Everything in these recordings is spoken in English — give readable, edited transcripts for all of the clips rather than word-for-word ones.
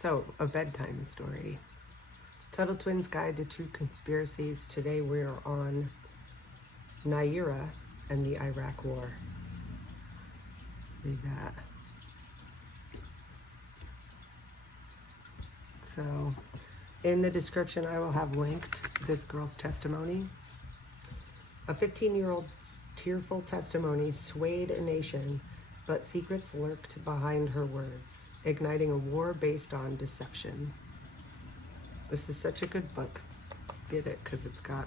So, a bedtime story. Tuttle Twins Guide to True Conspiracies. Today we're on Nayirah and the Iraq War. Read that. So, in the description I will have linked this girl's testimony. A 15-year-old's tearful testimony swayed a nation, but secrets lurked behind her words, igniting a war based on deception. This is such a good book. Get it, because it's got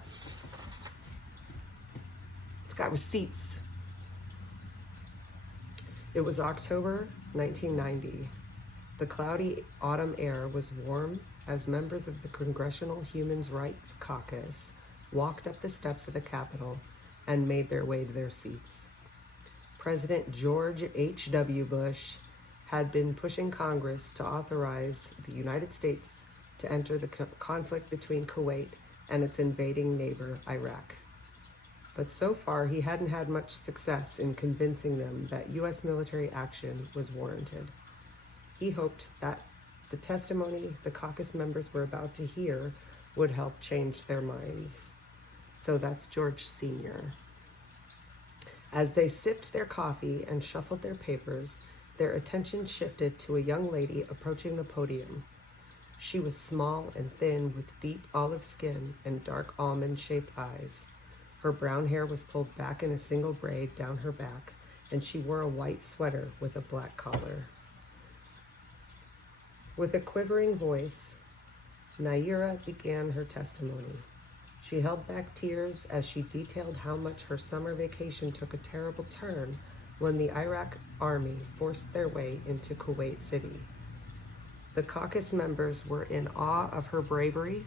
receipts. It was October 1990. The cloudy autumn air was warm as members of the Congressional Human Rights Caucus walked up the steps of the Capitol and made their way to their seats. President George H.W. Bush had been pushing Congress to authorize the United States to enter the conflict between Kuwait and its invading neighbor, Iraq. But so far, he hadn't had much success in convincing them that U.S. military action was warranted. He hoped that the testimony the caucus members were about to hear would help change their minds. So that's George Sr. As they sipped their coffee and shuffled their papers, their attention shifted to a young lady approaching the podium. She was small and thin with deep olive skin and dark almond-shaped eyes. Her brown hair was pulled back in a single braid down her back, and she wore a white sweater with a black collar. With a quivering voice, Nayirah began her testimony. She held back tears as she detailed how much her summer vacation took a terrible turn when the Iraq army forced their way into Kuwait City. The caucus members were in awe of her bravery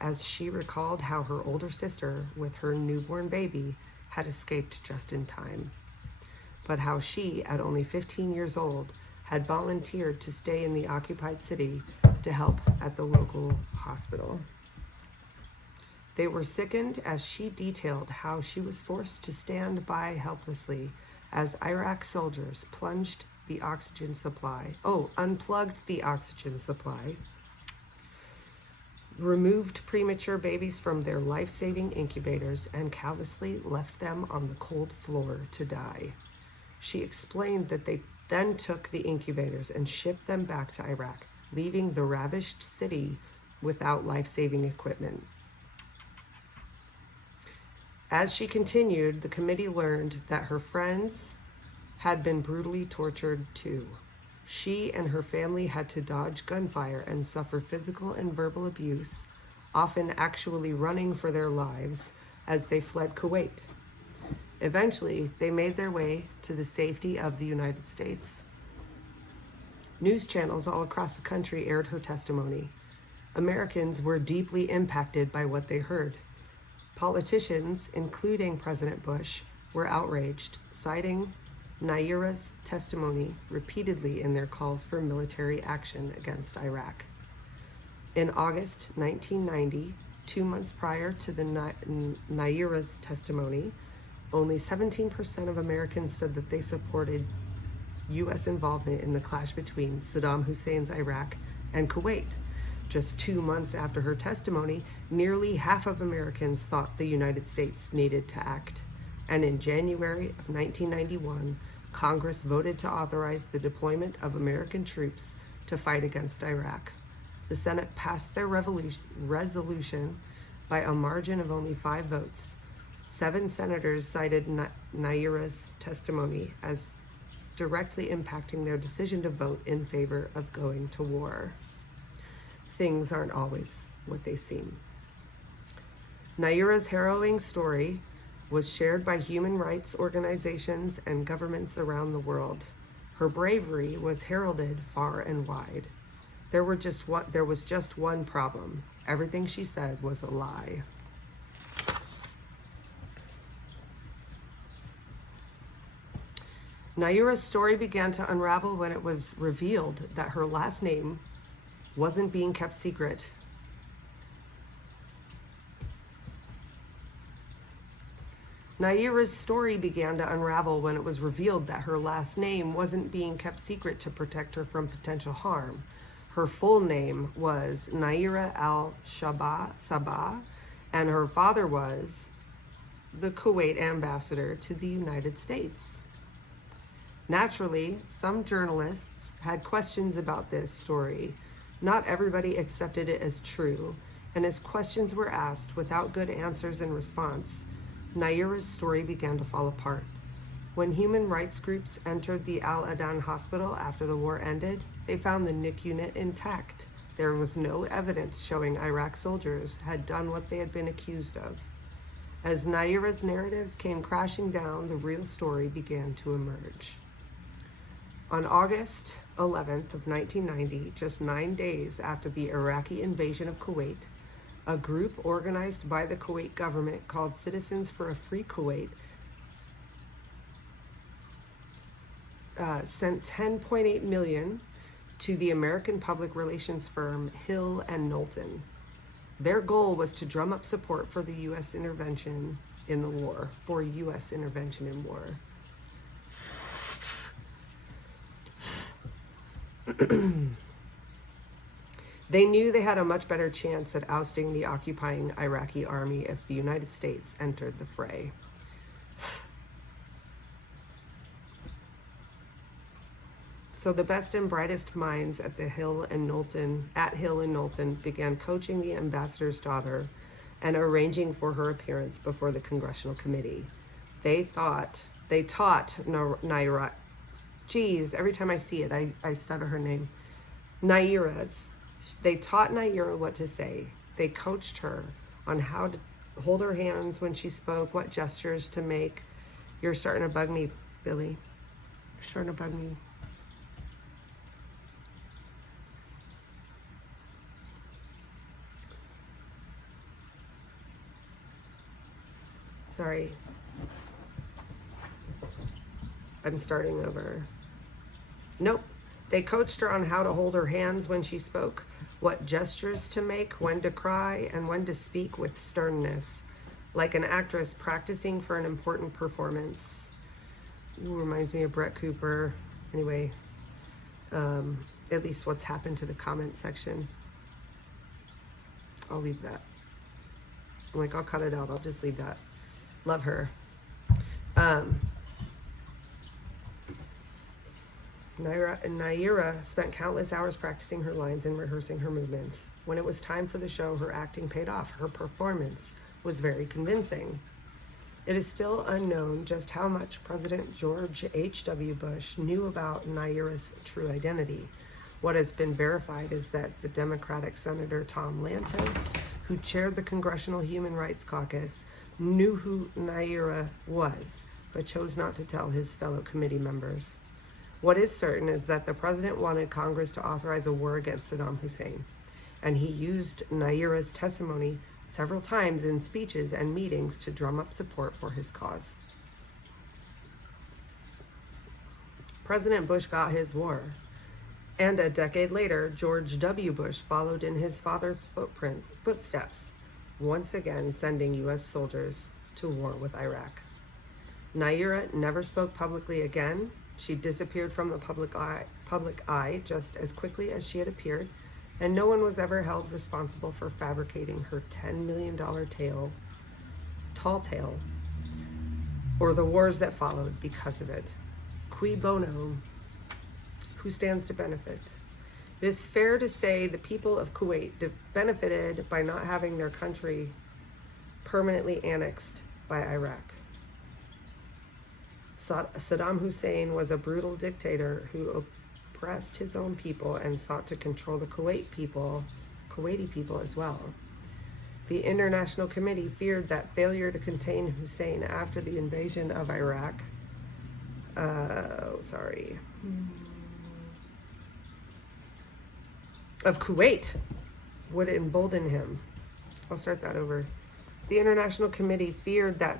as she recalled how her older sister, with her newborn baby, had escaped just in time, but how she, at only 15 years old, had volunteered to stay in the occupied city to help at the local hospital. They were sickened as she detailed how she was forced to stand by helplessly as Iraq soldiers unplugged the oxygen supply, removed premature babies from their life-saving incubators, and callously left them on the cold floor to die. She explained that they then took the incubators and shipped them back to Iraq, leaving the ravished city without life-saving equipment. As she continued, the committee learned that her friends had been brutally tortured too. She and her family had to dodge gunfire and suffer physical and verbal abuse, often actually running for their lives as they fled Kuwait. Eventually, they made their way to the safety of the United States. News channels all across the country aired her testimony. Americans were deeply impacted by what they heard. Politicians, including President Bush, were outraged, citing Nayirah's testimony repeatedly in their calls for military action against Iraq. In August 1990, 2 months prior to the Nayirah's testimony, only 17% of Americans said that they supported U.S. involvement in the clash between Saddam Hussein's Iraq and Kuwait. Just 2 months after her testimony, nearly half of Americans thought the United States needed to act. And in January of 1991, Congress voted to authorize the deployment of American troops to fight against Iraq. The Senate passed their resolution by a margin of only 5 votes. 7 senators cited Nayirah's testimony as directly impacting their decision to vote in favor of going to war. Things aren't always what they seem. Nayirah's harrowing story was shared by human rights organizations and governments around the world. Her bravery was heralded far and wide. There was just one problem. Everything she said was a lie. Nayirah's story began to unravel when it was revealed that her last name wasn't being kept secret. Nayirah's story began to unravel when it was revealed that her last name wasn't being kept secret to protect her from potential harm. Her full name was Nayirah al-Sabah, and her father was the Kuwait ambassador to the United States. Naturally, some journalists had questions about this story. Not everybody accepted it as true, and as questions were asked without good answers in response, Nayirah's story began to fall apart. When human rights groups entered the Al Adan hospital after the war ended, they found the NIC unit intact. There was no evidence showing Iraq soldiers had done what they had been accused of. As Nayirah's narrative came crashing down, the real story began to emerge. On August 11th of 1990, just 9 days after the Iraqi invasion of Kuwait, a group organized by the Kuwait government called Citizens for a Free Kuwait sent $10.8 million to the American public relations firm Hill and Knowlton. Their goal was to drum up support for the U.S. intervention in the war, for U.S. intervention in war. They knew they had a much better chance at ousting the occupying Iraqi army if the United States entered the fray. So the best and brightest minds at Hill and Knowlton began coaching the ambassador's daughter and arranging for her appearance before the congressional committee. They taught Nayirah. Geez, every time I see it, I stutter her name. They taught Nayirah what to say. They coached her on how to hold her hands when she spoke, what gestures to make. You're starting to bug me, Billy. You're starting to bug me. Sorry. I'm starting over. Nope. They coached her on how to hold her hands when she spoke, what gestures to make, when to cry, and when to speak with sternness, like an actress practicing for an important performance. Ooh, reminds me of Brett Cooper. Anyway, at least what's happened to the comment section. I'll leave that. I'm like, I'll cut it out. I'll just leave that. Love her. Nayirah spent countless hours practicing her lines and rehearsing her movements. When it was time for the show, her acting paid off. Her performance was very convincing. It is still unknown just how much President George H.W. Bush knew about Nayirah's true identity. What has been verified is that the Democratic Senator Tom Lantos, who chaired the Congressional Human Rights Caucus, knew who Nayirah was, but chose not to tell his fellow committee members. What is certain is that the president wanted Congress to authorize a war against Saddam Hussein, and he used Nayirah's testimony several times in speeches and meetings to drum up support for his cause. President Bush got his war, and a decade later, George W. Bush followed in his father's footsteps, once again sending U.S. soldiers to war with Iraq. Nayirah never spoke publicly again. She disappeared from the public eye just as quickly as she had appeared, and no one was ever held responsible for fabricating her $10 million tall tale, or the wars that followed because of it. Cui bono? Who stands to benefit? It is fair to say the people of Kuwait benefited by not having their country permanently annexed by Iraq. Saddam Hussein was a brutal dictator who oppressed his own people and sought to control the Kuwaiti people as well. The International Committee feared that failure to contain Hussein after the invasion of Iraq, of Kuwait would embolden him. I'll start that over. The International Committee feared that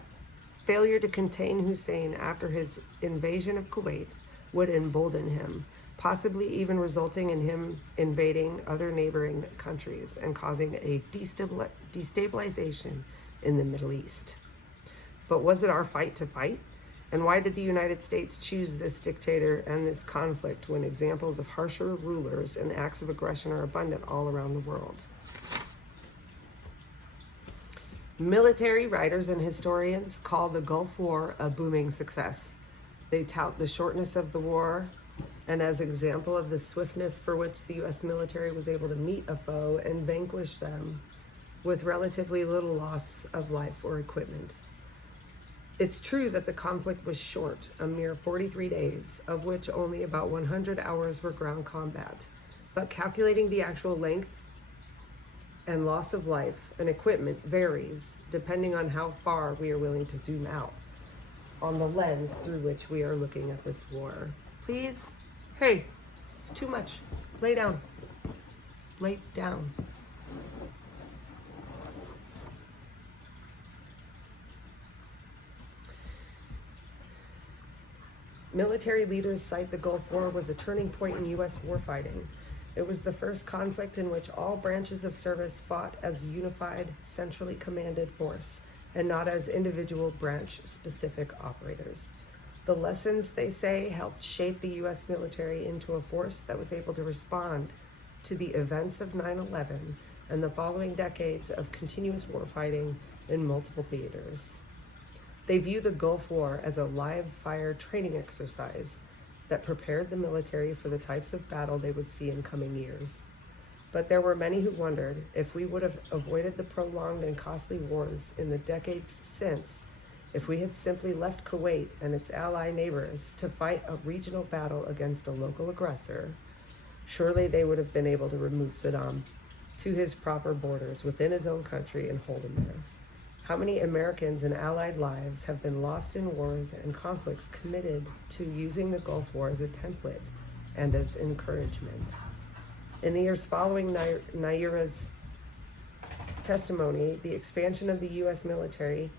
failure to contain Hussein after his invasion of Kuwait would embolden him, possibly even resulting in him invading other neighboring countries and causing a destabilization in the Middle East. But was it our fight to fight? And why did the United States choose this dictator and this conflict when examples of harsher rulers and acts of aggression are abundant all around the world? Military writers and historians call the Gulf War a booming success. They tout the shortness of the war and as an example of the swiftness for which the U.S. military was able to meet a foe and vanquish them with relatively little loss of life or equipment. It's true that the conflict was short, a mere 43 days, of which only about 100 hours were ground combat. But calculating the actual length and loss of life and equipment varies depending on how far we are willing to zoom out on the lens through which we are looking at this war. Please, hey, it's too much. Lay down. Lay down. Military leaders cite the Gulf War was a turning point in U.S. warfighting. It was the first conflict in which all branches of service fought as a unified, centrally commanded force, and not as individual branch-specific operators. The lessons, they say, helped shape the U.S. military into a force that was able to respond to the events of 9/11 and the following decades of continuous warfighting in multiple theaters. They view the Gulf War as a live-fire training exercise that prepared the military for the types of battle they would see in coming years. But there were many who wondered if we would have avoided the prolonged and costly wars in the decades since if we had simply left Kuwait and its ally neighbors to fight a regional battle against a local aggressor. Surely they would have been able to remove Saddam to his proper borders within his own country and hold him there. How many Americans and allied lives have been lost in wars and conflicts committed to using the Gulf War as a template and as encouragement? In the years following Nayirah's testimony, the expansion of the U.S. military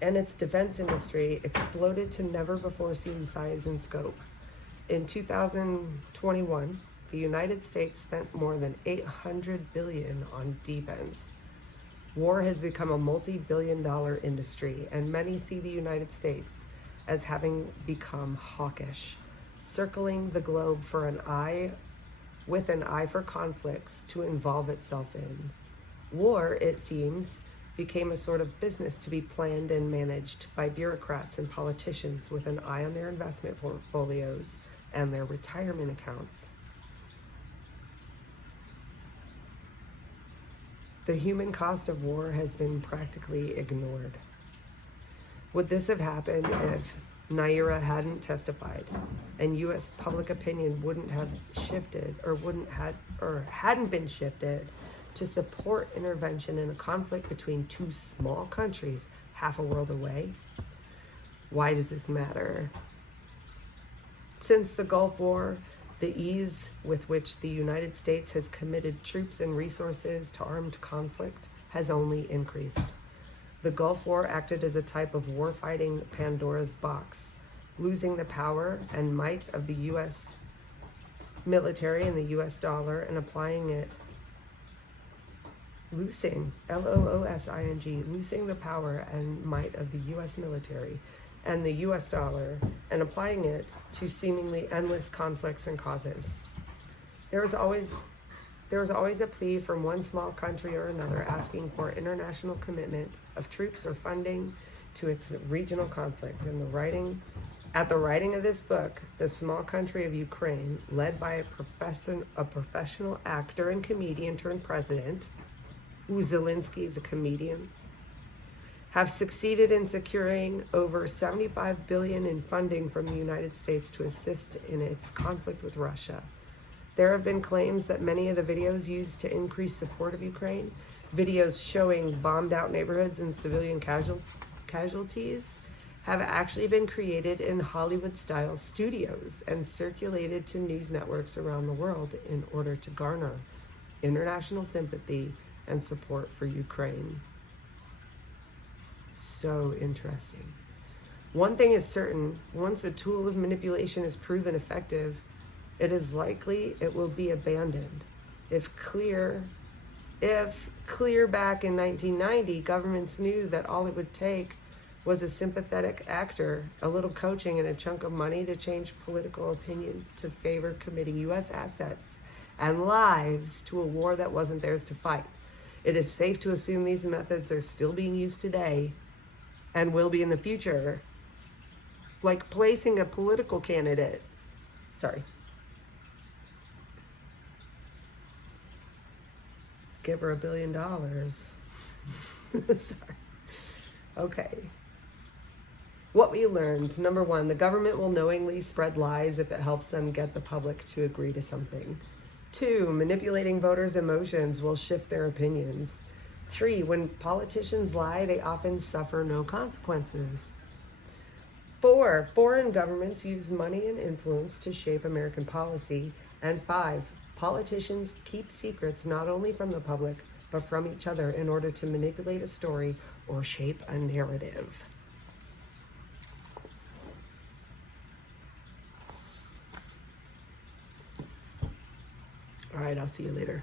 and its defense industry exploded to never-before-seen size and scope. In 2021, the United States spent more than $800 billion on defense. War has become a multi-billion-dollar industry, and many see the United States as having become hawkish, circling the globe for with an eye for conflicts to involve itself in. War, it seems, became a sort of business to be planned and managed by bureaucrats and politicians with an eye on their investment portfolios and their retirement accounts. The human cost of war has been practically ignored. Would this have happened if Nayirah hadn't testified and U.S. public opinion wouldn't have shifted or hadn't been shifted to support intervention in a conflict between two small countries half a world away? Why does this matter? Since the Gulf War, the ease with which the United States has committed troops and resources to armed conflict has only increased. The Gulf War acted as a type of warfighting Pandora's box, losing the power and might of the U.S. military and the U.S. dollar and applying it, losing the power and might of the U.S. military and the U.S. dollar and applying it to seemingly endless conflicts and causes. There was always a plea from one small country or another asking for international commitment of troops or funding to its regional conflict. At the writing of this book, the small country of Ukraine, led by a professional actor and comedian turned president, Zelensky is a comedian, have succeeded in securing over $75 billion in funding from the United States to assist in its conflict with Russia. There have been claims that many of the videos used to increase support of Ukraine, videos showing bombed out neighborhoods and civilian casualties, have actually been created in Hollywood-style studios and circulated to news networks around the world in order to garner international sympathy and support for Ukraine. So interesting. One thing is certain, once a tool of manipulation is proven effective, it is likely it will be abandoned. If clear back in 1990, governments knew that all it would take was a sympathetic actor, a little coaching and a chunk of money to change political opinion to favor committing U.S. assets and lives to a war that wasn't theirs to fight. It is safe to assume these methods are still being used today and will be in the future, like placing a political candidate. Sorry. Give her $1 billion. Sorry. Okay. What we learned. Number one, the government will knowingly spread lies if it helps them get the public to agree to something. 2, manipulating voters' emotions will shift their opinions. 3, when politicians lie, they often suffer no consequences. 4, foreign governments use money and influence to shape American policy. And 5, politicians keep secrets not only from the public, but from each other in order to manipulate a story or shape a narrative. All right, I'll see you later.